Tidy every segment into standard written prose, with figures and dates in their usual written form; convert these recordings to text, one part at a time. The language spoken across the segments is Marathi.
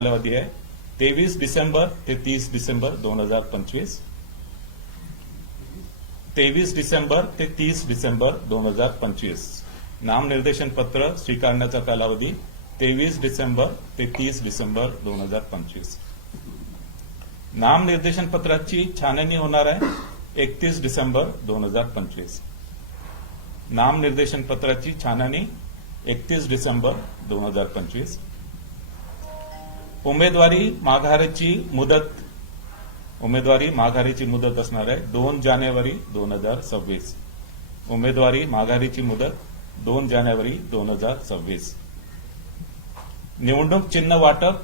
कालावधी आहे 23 डिसेंबर ते 30 डिसेंबर 2025. 23 डिसेंबर ते 30 डिसेंबर 2025. नामनिर्देशन पत्र स्वीकारण्याचा कालावधी 23 डिसेंबर ते 30 डिसेंबर 2025. नामनिर्देशन पत्राची छाननी होणार आहे 31 डिसेंबर 2025. नामनिर्देशन पत्राची छाननी 31 डिसेंबर 2025. उमेदवारी माघारीची मुदत असणार आहे 2 जानेवारी 2026. उमेदवारी माघारीची मुदत 2 जानेवारी 2026. निवडणूक चिन्ह वाटप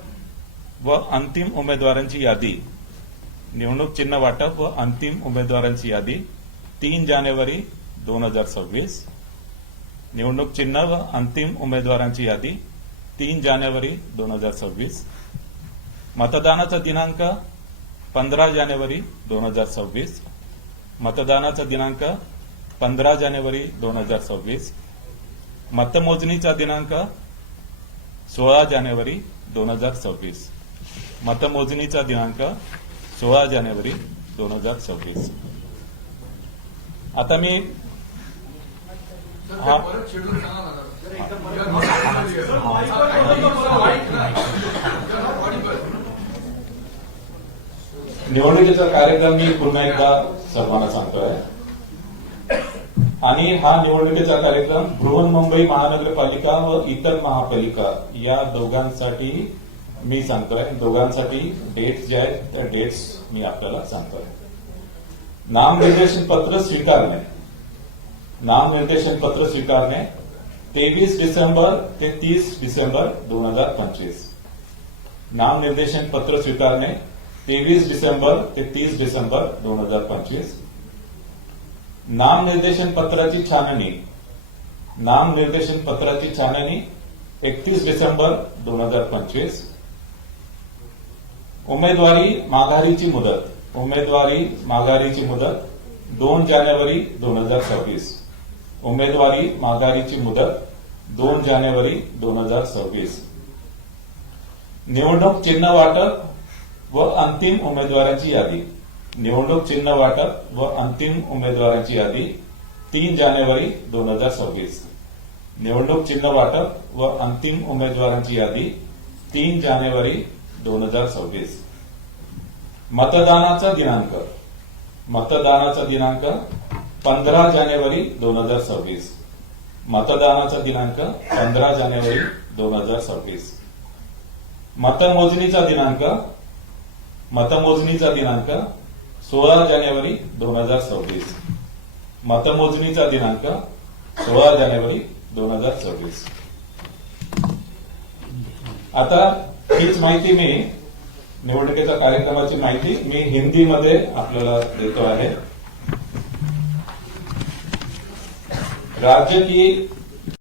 व अंतिम उमेदवारांची यादी. निवडणूक चिन्ह वाटप व अंतिम उमेदवारांची यादी 3 जानेवारी 2026. निवडणूक चिन्ह व अंतिम उमेदवारांची यादी 3 जानेवारी 2026. मतदानाचा दिनांक 15 जानेवारी 2026. मतदानाचा दिनांक 15 जानेवारी 2026. मतमोजणीचा दिनांक 16 जानेवारी 2026. मतमोजणीचा दिनांक 16 जानेवारी 2026. आता मी निवडणुकीचा कार्यक्रम मी पुन्हा एकदा सर्वांना सांगतोय आणि हा निवडणुकीचा कार्यक्रम बृहन्मुंबई महानगरपालिका व इतर महापालिका या दोघांसाठी मी सांगतोय. दोघांसाठी डेट्स जे आहेत त्या डेट्स मी आपल्याला सांगतोय. नामनिर्देशन पत्र स्वीकारणे. नामनिर्देशन पत्र स्वीकारणे 23 डिसेंबर ते 30 डिसेंबर 2025. नामनिर्देशन पत्र स्वीकारणे 23 डिसेंबर ते 30 डिसेंबर 2025. नामनिर्देशन पत्राची छाननी. नामनिर्देशन पत्राची छाननी 31 डिसेंबर 2025. उमेदवारी माघारीची मुदत. उमेदवारी माघारीची मुदत 2 जानेवारी 2026. उमेदवारी माघारीची मुदत 2 जानेवारी 2026. निवडणूक चिन्ह वाटप व अंतिम उमेदवारांची यादी. निवडणूक चिन्ह वाटप व अंतिम उमेदवारांची यादी 3 जानेवारी 2026. निवडणूक चिन्ह वाटप व अंतिम उमेदवारांची यादी 3 जानेवारी 2026. मतदानाचा दिनांक. मतदानाचा दिनांक 15 जानेवारी 2026. मतदानाचा दिनांक 15 जानेवारी 2026. मतमोजणीचा दिनांक. मतमोजणीचा दिनांक 16 जानेवारी 2026. मतमोजणीचा दिनांक 16 जानेवारी 2026. आता हीच माहिती मी निवडणुकीच्या कार्यक्रमाची माहिती मी हिंदीमध्ये आपल्याला देतो आहे. राज्य की